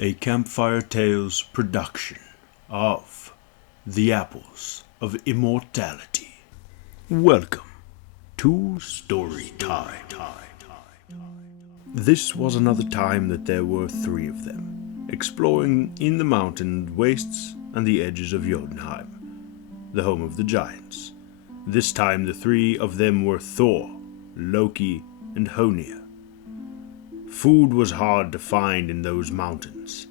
A Campfire Tales production of the Apples of Immortality. Welcome to Story Time. This was another time that there were three of them, exploring in the mountain wastes and the edges of Jotunheim, the home of the giants. This time the three of them were Thor, Loki, and Honir. Food was hard to find in those mountains,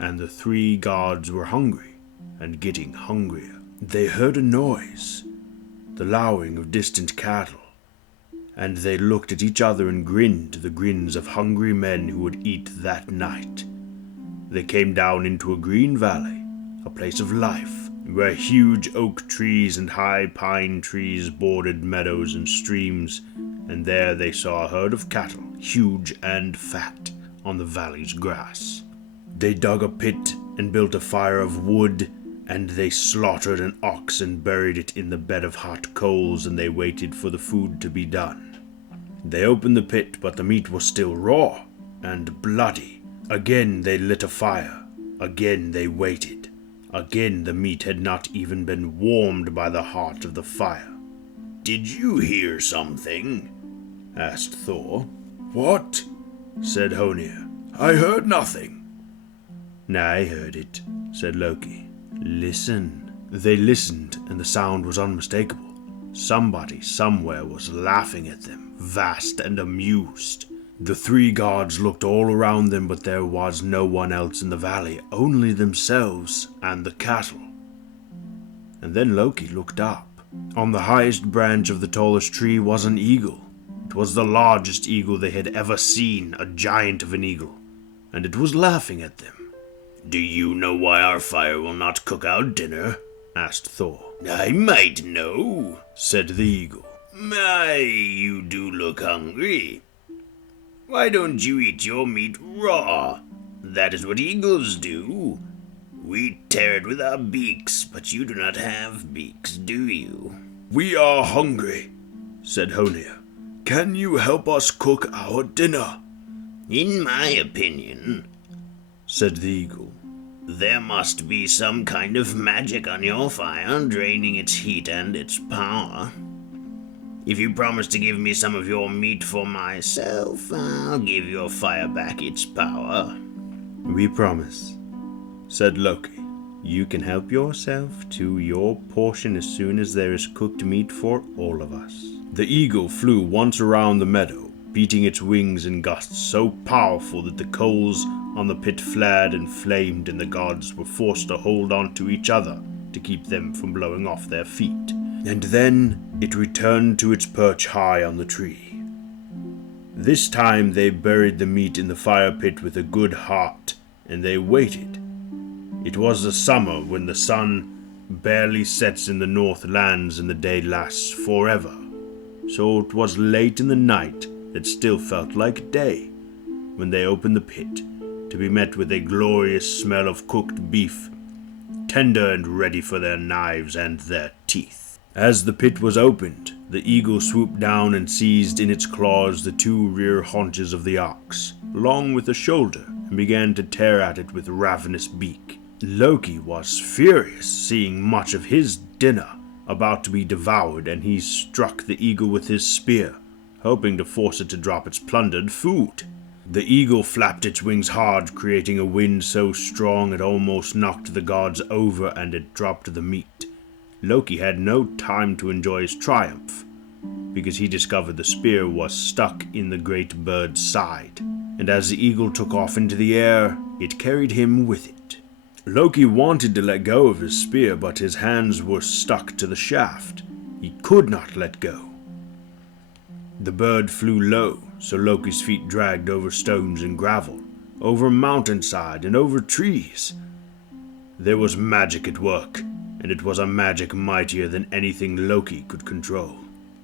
and the three gods were hungry, and getting hungrier. They heard a noise, the lowing of distant cattle, and they looked at each other and grinned the grins of hungry men who would eat that night. They came down into a green valley, a place of life, where huge oak trees and high pine trees bordered meadows and streams, and there they saw a herd of cattle, huge and fat, on the valley's grass. They dug a pit and built a fire of wood, and they slaughtered an ox and buried it in the bed of hot coals, and they waited for the food to be done. They opened the pit, but the meat was still raw and bloody. Again they lit a fire. Again they waited. Again the meat had not even been warmed by the heat of the fire. "Did you hear something?" asked Thor. "What?" said Honir. "I heard nothing." "I heard it," said Loki. "Listen." They listened, and the sound was unmistakable. Somebody somewhere was laughing at them, vast and amused. The three gods looked all around them, but there was no one else in the valley, only themselves and the cattle. And then Loki looked up. On the highest branch of the tallest tree was an eagle. It was the largest eagle they had ever seen, a giant of an eagle, and it was laughing at them. "Do you know why our fire will not cook our dinner?" asked Thor. "I might know," said the eagle. "My, you do look hungry. Why don't you eat your meat raw? That is what eagles do. We tear it with our beaks, but you do not have beaks, do you?" "We are hungry," said Honir. "Can you help us cook our dinner?" "In my opinion," said the eagle, "there must be some kind of magic on your fire, draining its heat and its power. If you promise to give me some of your meat for myself, I'll give your fire back its power." "We promise," said Loki. "You can help yourself to your portion as soon as there is cooked meat for all of us." The eagle flew once around the meadow, beating its wings in gusts so powerful that the coals on the pit flared and flamed, and the gods were forced to hold on to each other to keep them from blowing off their feet. And then it returned to its perch high on the tree. This time they buried the meat in the fire pit with a good heart, and they waited. It was the summer, when the sun barely sets in the north lands and the day lasts forever. So it was late in the night that still felt like day, when they opened the pit, to be met with a glorious smell of cooked beef, tender and ready for their knives and their teeth. As the pit was opened, the eagle swooped down and seized in its claws the two rear haunches of the ox, along with the shoulder, and began to tear at it with ravenous beak. Loki was furious, seeing much of his dinner about to be devoured, and he struck the eagle with his spear, hoping to force it to drop its plundered food. The eagle flapped its wings hard, creating a wind so strong it almost knocked the gods over, and it dropped the meat. Loki had no time to enjoy his triumph, because he discovered the spear was stuck in the great bird's side, and as the eagle took off into the air, it carried him with it. Loki wanted to let go of his spear, but his hands were stuck to the shaft. He could not let go. The bird flew low, so Loki's feet dragged over stones and gravel, over mountainside and over trees. There was magic at work, and it was a magic mightier than anything Loki could control.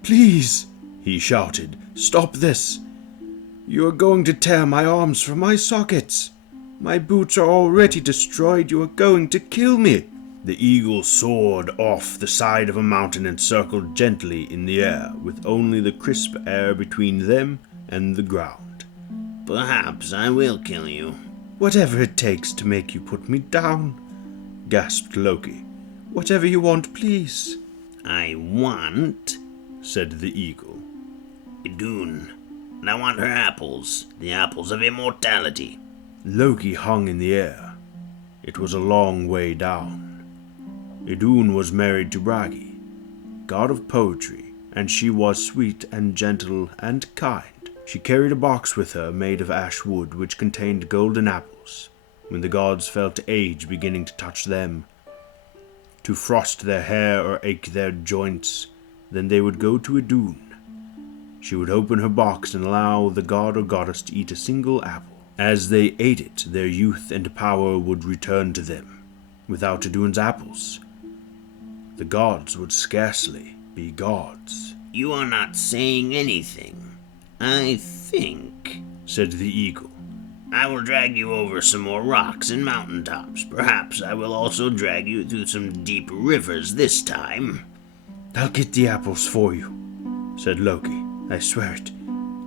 "Please," he shouted, "stop this. You are going to tear my arms from my sockets. My boots are already destroyed. You are going to kill me." The eagle soared off the side of a mountain and circled gently in the air, with only the crisp air between them and the ground. "Perhaps I will kill you," Whatever it takes to make you put me down, gasped Loki. Whatever you want, please. I want, said the eagle, Idun, and I want her apples, the apples of immortality. Loki hung in the air. It was a long way down. Idun was married to Bragi, god of poetry, and she was sweet and gentle and kind. She carried a box with her made of ash wood which contained golden apples. When the gods felt age beginning to touch them, to frost their hair or ache their joints, then they would go to Idun. She would open her box and allow the god or goddess to eat a single apple. As they ate it, their youth and power would return to them. Without Idun's apples, the gods would scarcely be gods. You are not saying anything. I think, said the eagle, I will drag you over some more rocks and mountaintops. Perhaps I will also drag you through some deep rivers this time. I'll get the apples for you, said Loki. I swear it.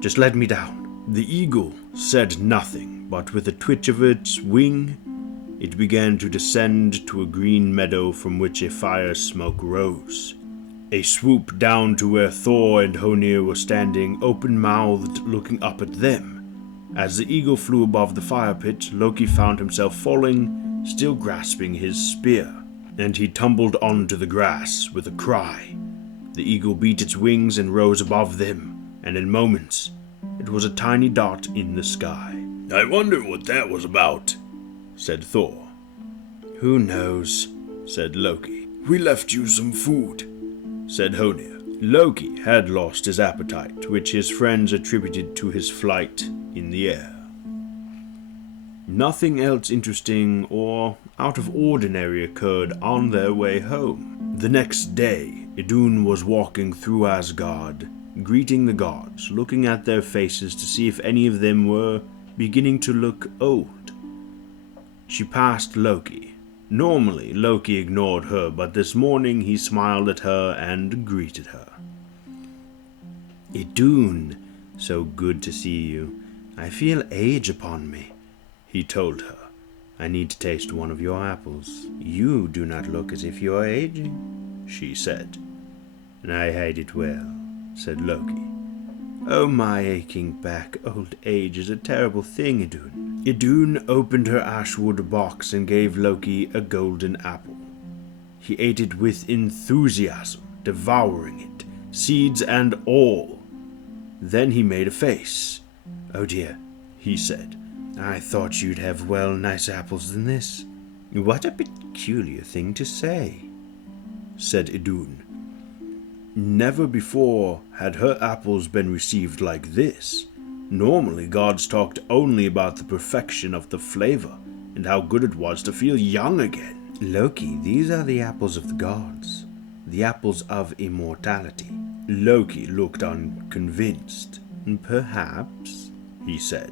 Just let me down. The eagle said nothing, but with a twitch of its wing, it began to descend to a green meadow from which a fire smoke rose. A swoop down to where Thor and Honir were standing, open-mouthed, looking up at them. As the eagle flew above the fire pit, Loki found himself falling, still grasping his spear, and he tumbled onto the grass with a cry. The eagle beat its wings and rose above them, and in moments, it was a tiny dot in the sky. I wonder what that was about, said Thor. Who knows, said Loki. We left you some food, said Honir. Loki had lost his appetite, which his friends attributed to his flight in the air. Nothing else interesting or out of ordinary occurred on their way home. The next day, Idun was walking through Asgard, greeting the gods, looking at their faces to see if any of them were beginning to look old. She passed Loki. Normally, Loki ignored her, but this morning he smiled at her and greeted her. Idun, so good to see you. I feel age upon me, he told her. I need to taste one of your apples. You do not look as if you are aging, she said. And I hide it well, said Loki. Oh, my aching back, old age is a terrible thing, Idun. Idun opened her ashwood box and gave Loki a golden apple. He ate it with enthusiasm, devouring it, seeds and all. Then he made a face. Oh dear, he said. I thought you'd have, well, nicer apples than this. What a peculiar thing to say, said Idun. Never before had her apples been received like this. Normally, gods talked only about the perfection of the flavor and how good it was to feel young again. Loki, these are the apples of the gods, the apples of immortality. Loki looked unconvinced. Perhaps, he said,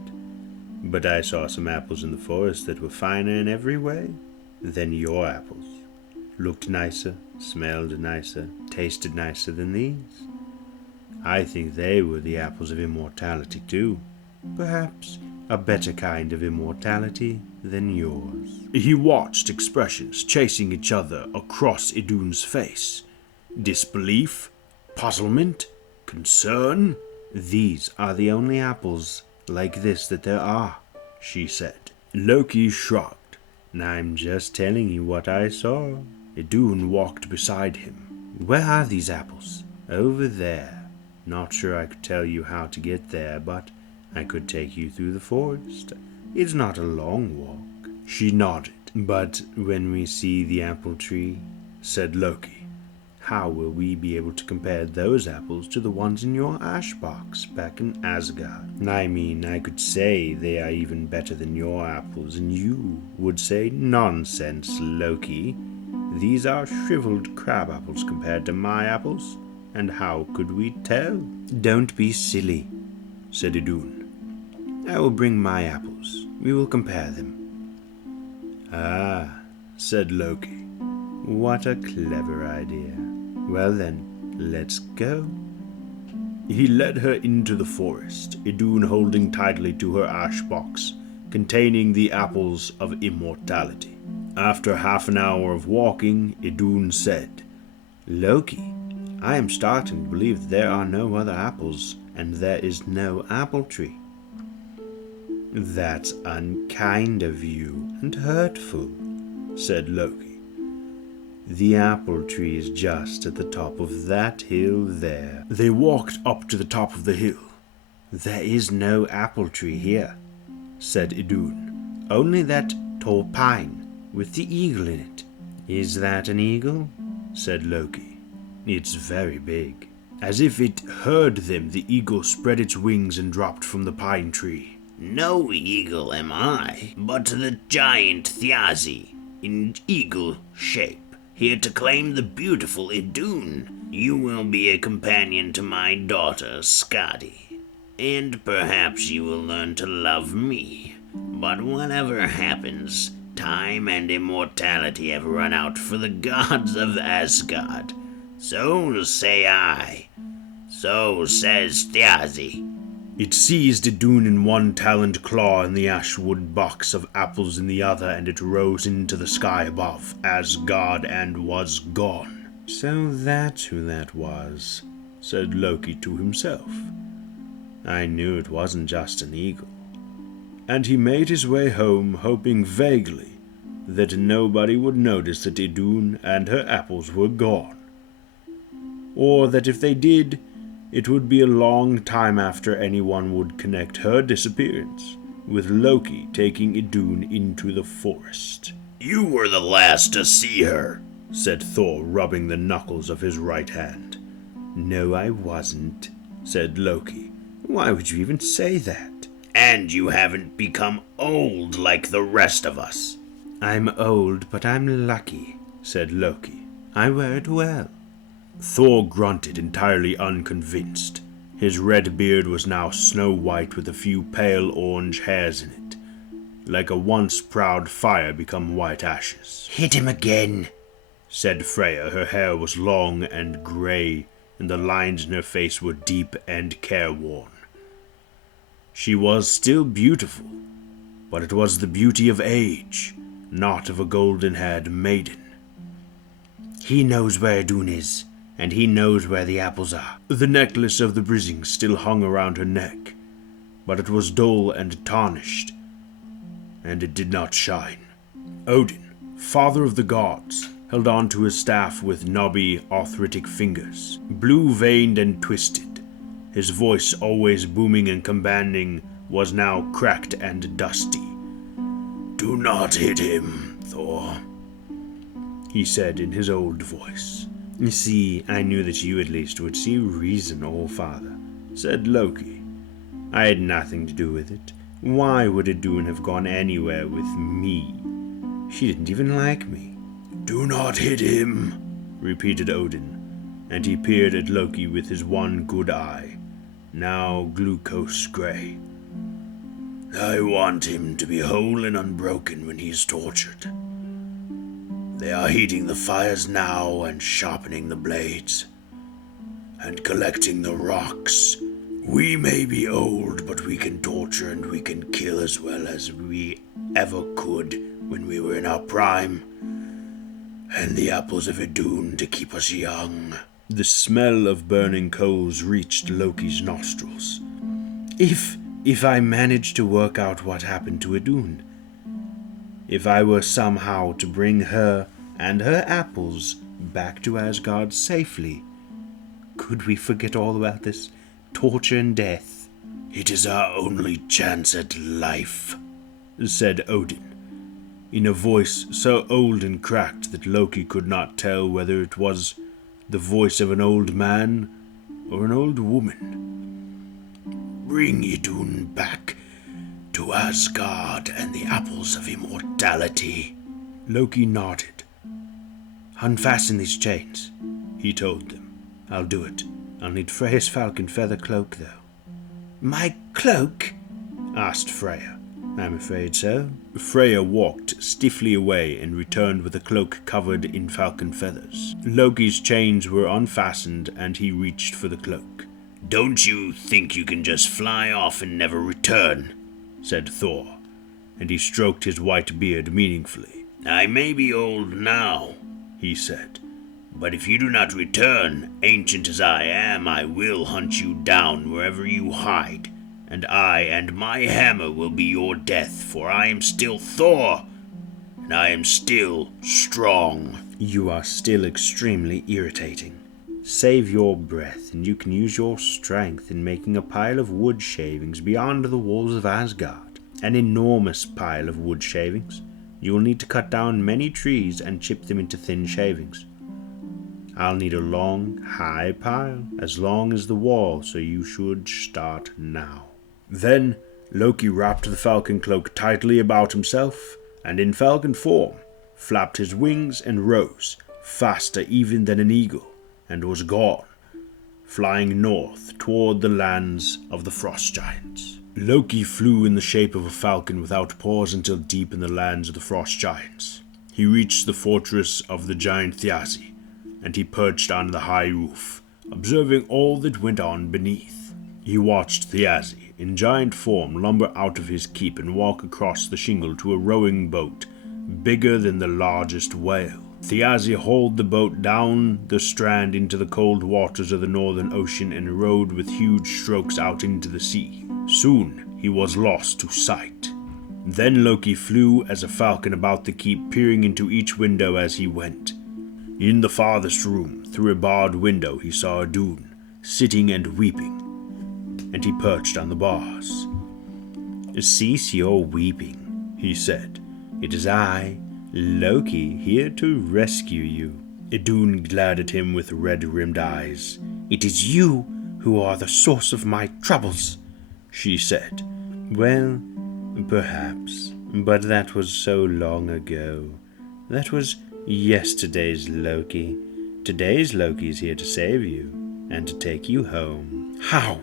but I saw some apples in the forest that were finer in every way than your apples. Looked nicer, smelled nicer, tasted nicer than these. I think they were the apples of immortality too. Perhaps a better kind of immortality than yours. He watched expressions chasing each other across Idun's face. Disbelief, puzzlement, concern. These are the only apples like this that there are, she said. Loki shrugged. I'm just telling you what I saw. Idun walked beside him. Where are these apples? Over there. Not sure I could tell you how to get there, but I could take you through the forest. It's not a long walk. She nodded. But when we see the apple tree, said Loki, how will we be able to compare those apples to the ones in your ash box back in Asgard? I mean, I could say they are even better than your apples, and you would say, nonsense, Loki. These are shriveled crab apples compared to my apples, and how could we tell? Don't be silly, said Idun. I will bring my apples. We will compare them. Ah, said Loki. What a clever idea. Well then, let's go. He led her into the forest, Idun holding tightly to her ash box, containing the Apples of Immortality. After half an hour of walking, Idun said, "Loki, I am starting to believe that there are no other apples, and there is no apple tree." "That's unkind of you and hurtful," said Loki. "The apple tree is just at the top of that hill there." They walked up to the top of the hill. "There is no apple tree here," said Idun. "Only that tall pine with the eagle in it." "Is that an eagle?" said Loki. "It's very big." As if it heard them, the eagle spread its wings and dropped from the pine tree. "No eagle am I, but the giant Thiazi, in eagle shape, here to claim the beautiful Idun. You will be a companion to my daughter, Skadi, and perhaps you will learn to love me. But whatever happens, time and immortality have run out for the gods of Asgard. So say I. So says Thiazi." It seized Idun in one taloned claw and the ashwood box of apples in the other, and it rose into the sky above Asgard and was gone. "So that's who that was," said Loki to himself. "I knew it wasn't just an eagle." And he made his way home, hoping vaguely that nobody would notice that Idun and her apples were gone, or that if they did, it would be a long time after anyone would connect her disappearance with Loki taking Idun into the forest. "You were the last to see her," said Thor, rubbing the knuckles of his right hand. "No, I wasn't," said Loki. "Why would you even say that?" "And you haven't become old like the rest of us." "I'm old, but I'm lucky," said Loki. "I wear it well." Thor grunted, entirely unconvinced. His red beard was now snow white with a few pale orange hairs in it, like a once proud fire become white ashes. "Hit him again," said Freya. Her hair was long and grey, and the lines in her face were deep and careworn. She was still beautiful, but it was the beauty of age, not of a golden-haired maiden. "He knows where Idun is, and he knows where the apples are." The necklace of the Brising still hung around her neck, but it was dull and tarnished, and it did not shine. Odin, father of the gods, held on to his staff with knobby, arthritic fingers, blue-veined and twisted. His voice, always booming and commanding, was now cracked and dusty. "Do not hit him, Thor," he said in his old voice. "You see, I knew that you at least would see reason, old father," said Loki. "I had nothing to do with it. Why would Idun have gone anywhere with me? She didn't even like me." "Do not hit him," repeated Odin, and he peered at Loki with his one good eye, now glucose gray. "I want him to be whole and unbroken when he is tortured. They are heating the fires now and sharpening the blades and collecting the rocks. We may be old, but we can torture and we can kill as well as we ever could when we were in our prime. And the apples of Idun to keep us young." The smell of burning coals reached Loki's nostrils. If I managed to work out what happened to Idun, if I were somehow to bring her and her apples back to Asgard safely, could we forget all about this torture and death? "It is our only chance at life," said Odin, in a voice so old and cracked that Loki could not tell whether it was the voice of an old man or an old woman. "Bring Idun back to Asgard and the Apples of Immortality." Loki nodded. "Unfasten these chains," he told them. "I'll do it. I'll need Freya's falcon feather cloak, though." "My cloak?" asked Freya. "I'm afraid so." Freya walked stiffly away and returned with a cloak covered in falcon feathers. Loki's chains were unfastened, and he reached for the cloak. "Don't you think you can just fly off and never return?" said Thor. and he stroked his white beard meaningfully. "I may be old now," he said, "but if you do not return, ancient as I am, I will hunt you down wherever you hide, and I and my hammer will be your death, for I am still Thor, and I am still strong." You are still extremely irritating. Save your breath, and you can use your strength in making a pile of wood shavings beyond the walls of Asgard. An enormous pile of wood shavings. You will need to cut down many trees and chip them into thin shavings. I'll need a long, high pile, as long as the wall, so you should start now. Then Loki wrapped the falcon cloak tightly about himself, and in falcon form, flapped his wings and rose, faster even than an eagle, and was gone, flying north toward the lands of the frost giants. Loki flew in the shape of a falcon without pause until deep in the lands of the frost giants. He reached the fortress of the giant Thiazi, and he perched on the high roof, observing all that went on beneath. He watched Thiazi, in giant form, lumber out of his keep and walk across the shingle to a rowing boat, bigger than the largest whale. Thiazi hauled the boat down the strand into the cold waters of the northern ocean and rowed with huge strokes out into the sea. Soon he was lost to sight. Then Loki flew as a falcon about the keep, peering into each window as he went. In the farthest room, through a barred window, he saw Idun, sitting and weeping, and he perched on the bars. "Cease your weeping," he said. "It is I, Loki, here to rescue you." Idun glared at him with red-rimmed eyes. "It is you who are the source of my troubles," she said. "Well, perhaps, but that was so long ago. That was yesterday's Loki. Today's Loki is here to save you, and to take you home." "How?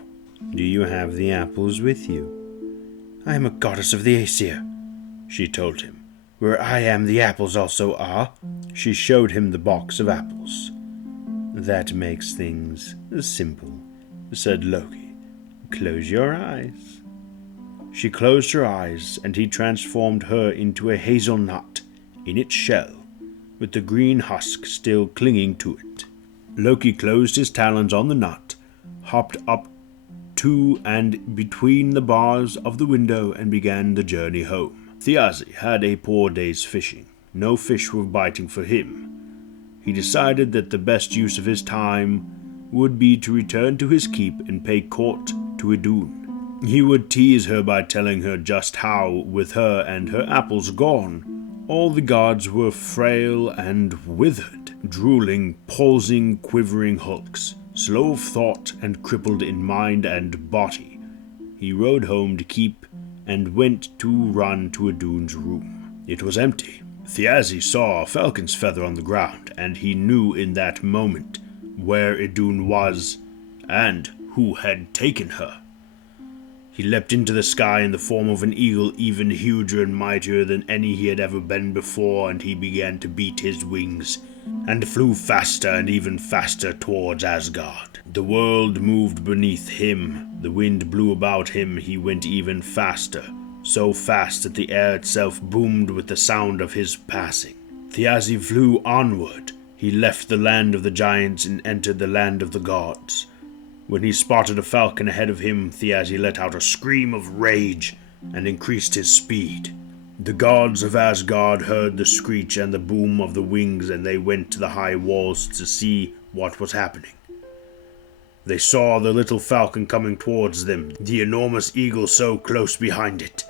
Do you have the apples with you?" "I am a goddess of the Aesir," she told him. "Where I am, the apples also are." She showed him the box of apples. "That makes things simple," said Loki. "Close your eyes." She closed her eyes, and he transformed her into a hazelnut in its shell, with the green husk still clinging to it. Loki closed his talons on the nut, hopped up to and between the bars of the window, and began the journey home. Thiazi had a poor day's fishing. No fish were biting for him. He decided that the best use of his time would be to return to his keep and pay court to Idun. He would tease her by telling her just how, with her and her apples gone, all the gods were frail and withered, drooling, palsying, quivering hulks, slow of thought and crippled in mind and body. He rode home to keep and went to run to Idun's room. It was empty. Thiazi saw a falcon's feather on the ground, and he knew in that moment where Idun was and who had taken her. He leapt into the sky in the form of an eagle even huger and mightier than any he had ever been before, and he began to beat his wings and flew faster and even faster towards Asgard. The world moved beneath him, the wind blew about him, he went even faster, so fast that the air itself boomed with the sound of his passing. Thiazi flew onward. He left the land of the giants and entered the land of the gods. When he spotted a falcon ahead of him, Thiazi let out a scream of rage and increased his speed. The gods of Asgard heard the screech and the boom of the wings, and they went to the high walls to see what was happening. They saw the little falcon coming towards them, the enormous eagle so close behind it.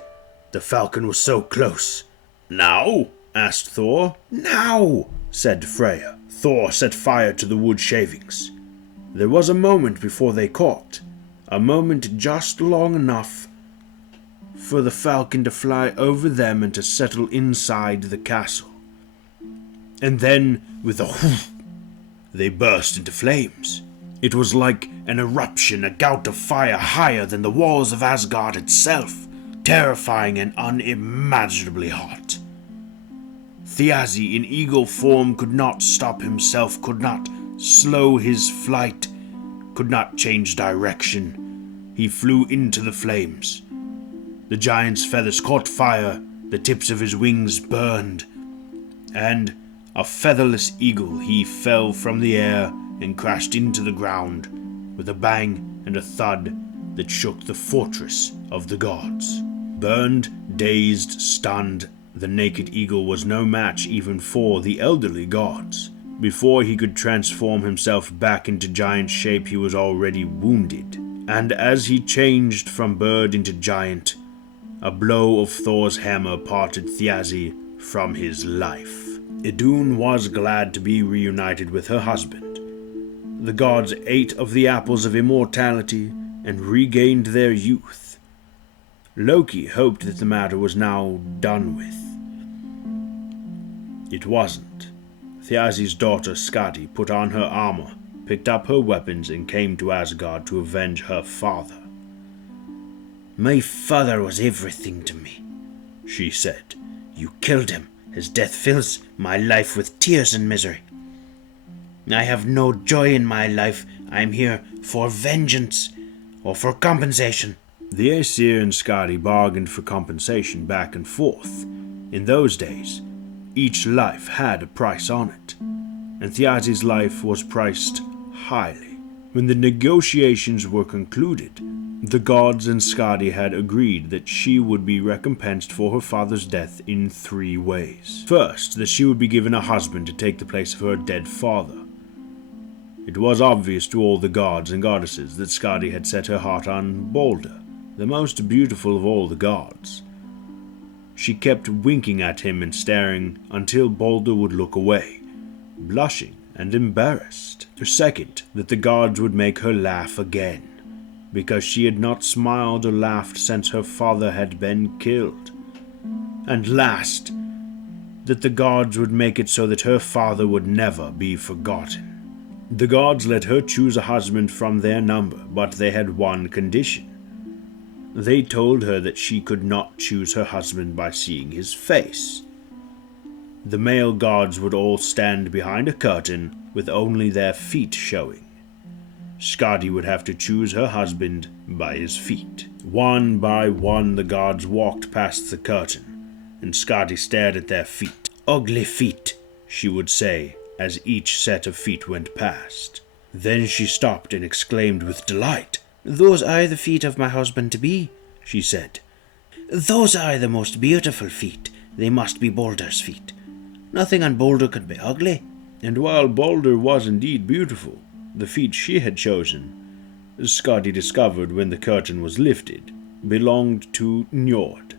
The falcon was so close. "Now?" asked Thor. "Now!" said Freya. Thor set fire to the wood shavings. There was a moment before they caught, a moment just long enough for the falcon to fly over them and to settle inside the castle. And then, with a whoosh, they burst into flames. It was like an eruption, a gout of fire higher than the walls of Asgard itself, terrifying and unimaginably hot. Thiazi, in eagle form, could not stop himself, could not slow his flight, could not change direction. He flew into the flames. The giant's feathers caught fire the tips of his wings burned, and, a featherless eagle, he fell from the air and crashed into the ground with a bang and a thud that shook the fortress of the gods. Burned, dazed, stunned, the naked eagle was no match even for the elderly gods. Before he could transform himself back into giant shape, he was already wounded, and as he changed from bird into giant, a blow of Thor's hammer parted Thiazi from his life. Idun was glad to be reunited with her husband. The gods ate of the Apples of Immortality and regained their youth. Loki hoped that the matter was now done with. It wasn't. Thiazi's daughter Skadi put on her armor, picked up her weapons, and came to Asgard to avenge her father. "My father was everything to me," she said. "You killed him. His death fills my life with tears and misery. I have no joy in my life. I am here for vengeance or for compensation." The Aesir and Skadi bargained for compensation back and forth. In those days, each life had a price on it, and Thiazi's life was priced highly. When the negotiations were concluded, the gods and Skadi had agreed that she would be recompensed for her father's death in 3 ways. First, that she would be given a husband to take the place of her dead father. It was obvious to all the gods and goddesses that Skadi had set her heart on Balder, the most beautiful of all the gods. She kept winking at him and staring until Balder would look away, blushing and embarrassed. Second, that the gods would make her laugh again, because she had not smiled or laughed since her father had been killed. And last, that the gods would make it so that her father would never be forgotten. The gods let her choose a husband from their number, but they had one condition. They told her that she could not choose her husband by seeing his face. The male gods would all stand behind a curtain with only their feet showing. Skadi would have to choose her husband by his feet. One by one the gods walked past the curtain, and Skadi stared at their feet. "Ugly feet," she would say as each set of feet went past. Then she stopped and exclaimed with delight. "Those are the feet of my husband-to-be," she said. "Those are the most beautiful feet. They must be Balder's feet. Nothing on Balder could be ugly." And while Balder was indeed beautiful, the feet she had chosen, Skadi discovered when the curtain was lifted, belonged to Njord,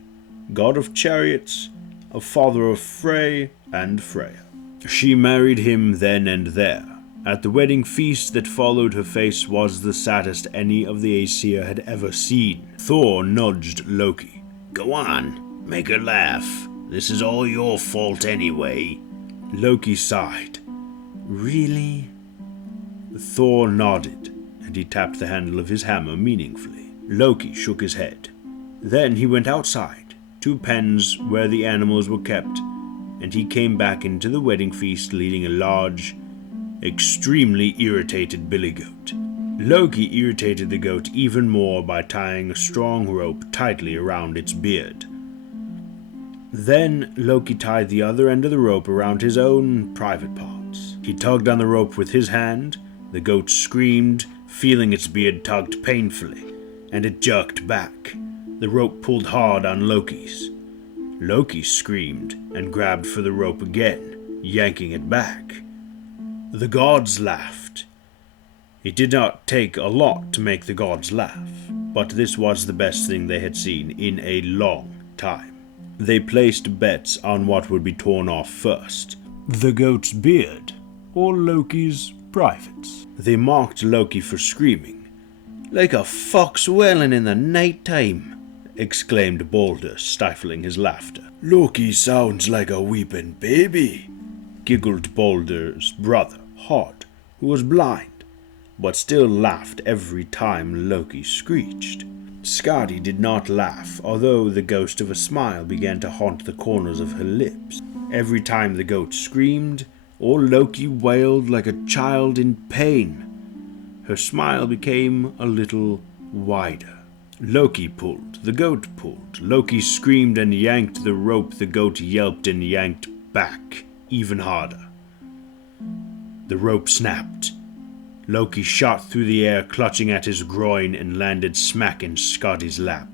god of chariots, a father of Frey and Freya. She married him then and there. At the wedding feast that followed, her face was the saddest any of the Aesir had ever seen. Thor nudged Loki. "Go on, make her laugh. This is all your fault anyway." Loki sighed. "Really?" Thor nodded, and he tapped the handle of his hammer meaningfully. Loki shook his head. Then he went outside, to pens where the animals were kept, and he came back into the wedding feast leading a large, extremely irritated billy goat. Loki irritated the goat even more by tying a strong rope tightly around its beard. Then Loki tied the other end of the rope around his own private parts. He tugged on the rope with his hand. The goat screamed, feeling its beard tugged painfully, and it jerked back. The rope pulled hard on Loki's. Loki screamed and grabbed for the rope again, yanking it back. The gods laughed. It did not take a lot to make the gods laugh, but this was the best thing they had seen in a long time. They placed bets on what would be torn off first, the goat's beard or Loki's privates. They mocked Loki for screaming. "Like a fox wailing in the night time," exclaimed Balder, stifling his laughter. "Loki sounds like a weeping baby," giggled Balder's brother, Hod, who was blind, but still laughed every time Loki screeched. Skadi did not laugh, although the ghost of a smile began to haunt the corners of her lips. Every time the goat screamed, or Loki wailed like a child in pain, her smile became a little wider. Loki pulled, the goat pulled. Loki screamed and yanked the rope. The goat yelped and yanked back, even harder. The rope snapped. Loki shot through the air, clutching at his groin, and landed smack in Skadi's lap,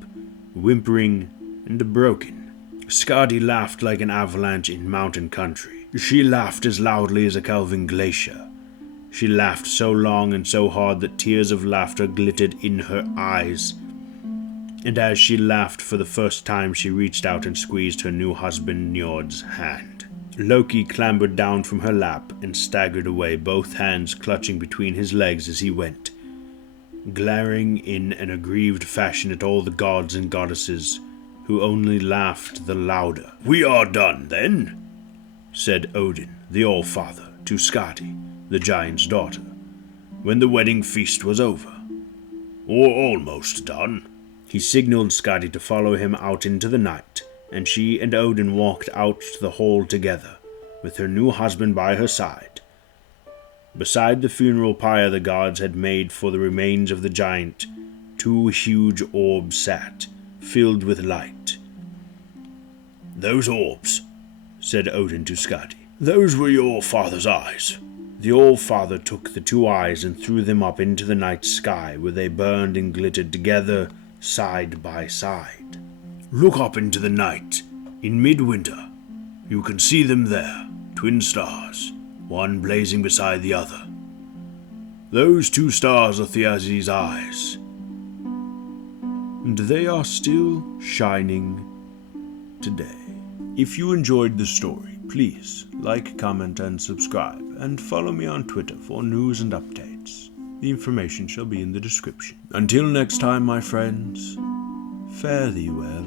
whimpering and broken. Skadi laughed like an avalanche in mountain country. She laughed as loudly as a calving glacier. She laughed so long and so hard that tears of laughter glittered in her eyes. And as she laughed for the first time, she reached out and squeezed her new husband Njord's hand. Loki clambered down from her lap and staggered away, both hands clutching between his legs as he went, glaring in an aggrieved fashion at all the gods and goddesses, who only laughed the louder. "We are done, then," said Odin, the All-Father, to Skadi, the giant's daughter, when the wedding feast was over. "Or almost done." He signaled Skadi to follow him out into the night, and she and Odin walked out to the hall together, with her new husband by her side. Beside the funeral pyre the gods had made for the remains of the giant, 2 huge orbs sat, filled with light. "Those orbs," said Odin to Skadi, "those were your father's eyes." The All-Father took the 2 eyes and threw them up into the night sky, where they burned and glittered together, side by side. "Look up into the night, in midwinter. You can see them there, twin stars, one blazing beside the other. Those 2 stars are Thiazi's eyes, and they are still shining today." If you enjoyed the story, please like, comment, and subscribe, and follow me on Twitter for news and updates. The information shall be in the description. Until next time, my friends, fare thee well.